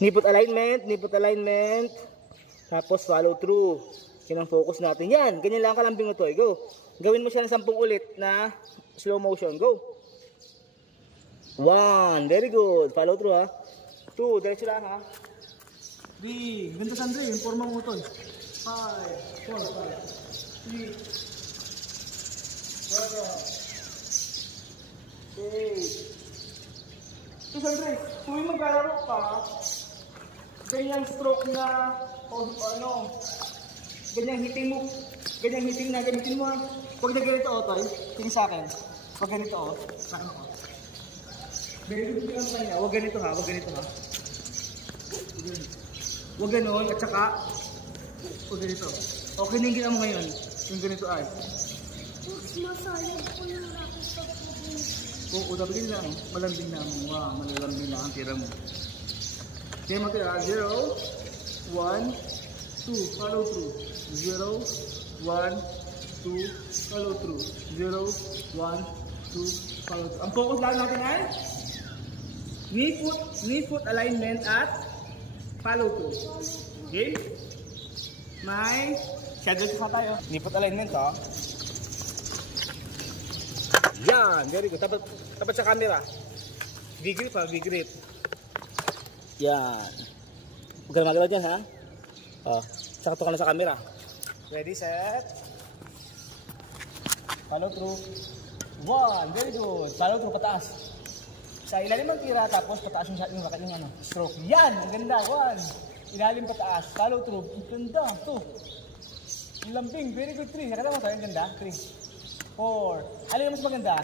Nipot alignment. Tapos follow through. Yan ang focus natin. Yan, ganyan lang kalambing mo to. Go. Gawin mo siya ng 10 ulit na slow motion. Go. 1, very good. Follow through ha. 2, diretso lang ha. 3, ganito Sandre, yung forma mo tol. 5, 4, 5, 3, 4, 8. So Sandre, kung yung maglalaro ka, ganyang stroke na, o ano, ganyang hitting mo, ganyang hitting na gamitin mo. Huwag na ganito o tol, tingin sa akin. Huwag ganito o, sa akin ako. Very good lang kanya, huwag ganito ha, huwag ganito ha. Huwag ganon, at saka, huwag ganito. Okay na yung ginawa mo ngayon, yung ganito ay. Masayag po yung racket sa putin. Oo, dapat yun lang, malambing na mo. Wow, malalambing na ang tira mo. Kaya mo tira, 0, 1, 2, follow through. 0, 1, 2, follow through. 0, 1, 2, follow through. Ang focus lang natin ay knee foot alignment at follow through. Okay? May shadow sa tayo. Knee foot alignment ha. Yan, very good. Tapat sa camera. V-grip ha, V-grip. Yan. Huwag ka na magalaw dyan ha. Sakto ka na sa camera. Ready, set. Follow through. 1, very good. Follow through, pataas. Sa ilalim ng tira, tapos pataas yung ano, stroke. Yan! Ang ganda. 1. Ilalim pataas. Follow through. Ang ganda. 2. Yung lambing. Very good. 3. Nakita mo tayo? Ang ganda. 3. 4. Ano yung mas maganda?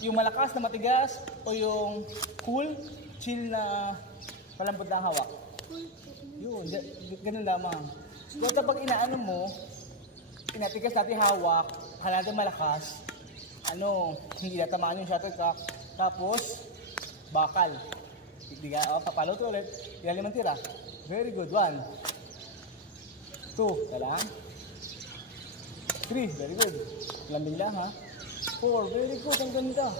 Yung malakas na matigas o yung cool, chill na palambot na hawak? Yun. Ganun lamang. Kung kapag inaano mo, inatigas natin hawak, halagang malakas, hindi natamaan yung shuttlecock, tapos, bakal. Papalo ito ulit. Ilalim ang tira. Very good. 1. 2. Kalang. 3. Very good. Lambing lang ha. 4. Very good. Ang ganda.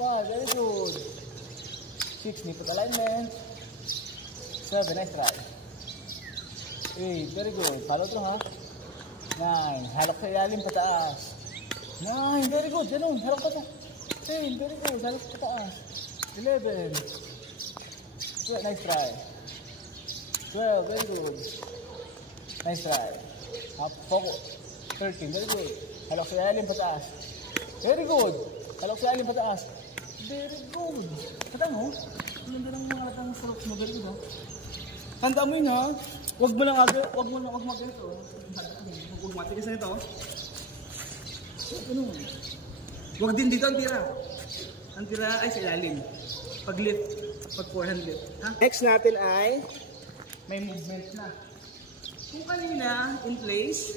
5. Very good. 6. Nipot alignment. 7. Nice try. 8. Very good. Follow through ha. 9. Halok sa ilalim pataas. 9. Very good. Ganun. Halok pa 10. Very good. Halok sa pataas. 11. 12. Nice try. 12. Very good. Nice try. Focus. 13. Very good. Halok sa ilalim pataas. Very good. Halok sa ilalim pataas. Very good. Kata mo? Ang ganda ng mga latang strokes mo. Very good ha. Tanda mo yun ha. Huwag mo ganito. Huwag matigas na ito. Huwag din dito ang tira. Ang tira ay sa ilalim. Pag lift. Pag forehand lift. Ha? Next natin ay may movement na. Kung kanina in place,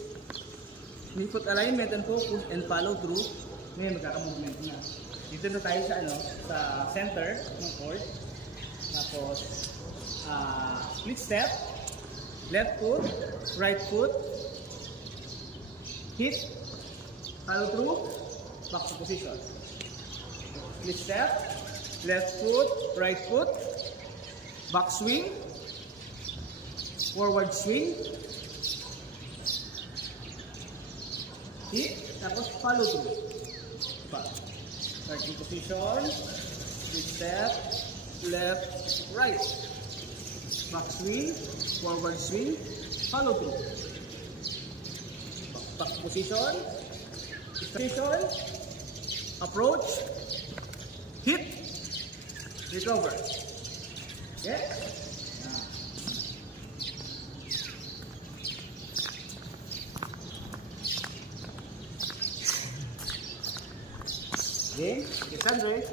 may foot alignment and focus and follow through, may magkaka-movement na. Dito na tayo sa center ng court. Tapos, split step, left foot, right foot, hit, follow through, back to position. Split step, left foot, right foot, back swing, forward swing, hit, tapos follow through. Starting position, split step, left, right, back swing, forward swing, follow through. Back position, approach, hit, recover. Okay? Okay, it's Andre.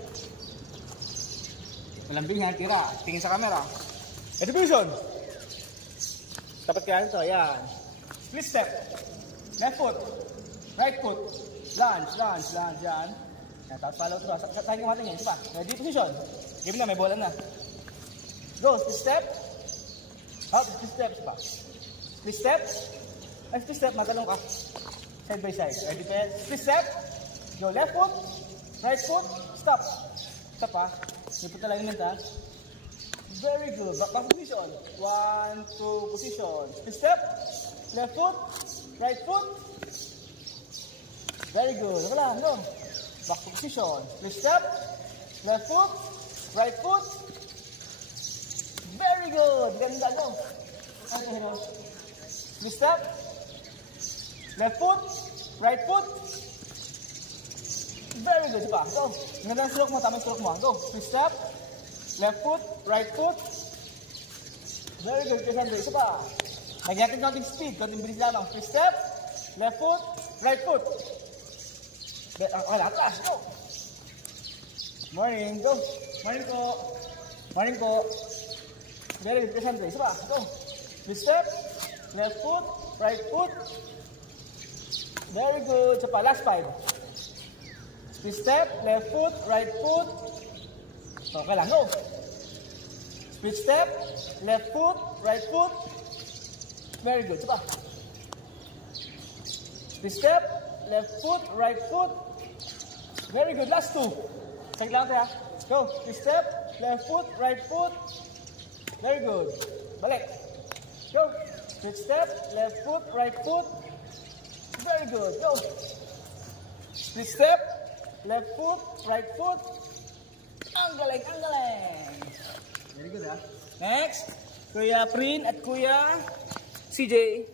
Malambing ha, tira. Tingin sa camera. Execution. Tapat kaya ito, yan. Split step. Left foot. Right foot. Lunge, yan. Tapos follow through. Saan yung hating yun? Isa pa. Ready position. Give na, may bola na. Go, split step. Up, split step. Isa pa. Split step. Ay, split step. Magalong ka. Side by side. Ready pa yan. Split step. Go, left foot. Right foot, stop. Stop ha. Nipot alignment ha. Very good. Back position. 1, 2, position. Split step. Left foot. Right foot. Very good. Wala, go. Back to position. Split step. Left foot. Right foot. Very good. Ganda, go. Okay, hero. Split step. Left foot. Right foot. Very good. Diba? Go. Ganda ang stroke mo. Tama yung stroke mo. Go. Split step. Left foot. Right foot. Very good. Kaya sandali. Isa pa. Nagyatin konting speed. Konting bilis lang. Split step. Left foot. Right foot. Atlas. Go. Morning. Go. Morning po. Morning po. Very good. Kaya sandali. Isa pa. Go. Split step. Left foot. Right foot. Very good. Isa pa. Last 5. Split step. Left foot. Right foot. Okay lang. Go. Split step. Left foot. Right foot. Very good. Isa pa. Split step. Left foot. Right foot. Very good. Last 2. Check lang tayo. Go. Split step. Left foot. Right foot. Very good. Balik. Go. Split step. Left foot. Right foot. Very good. Go. Split step. Left foot. Right foot. Ang galing. Ang galing. Very good, ha? Next. Kuya Prin at Kuya CJ.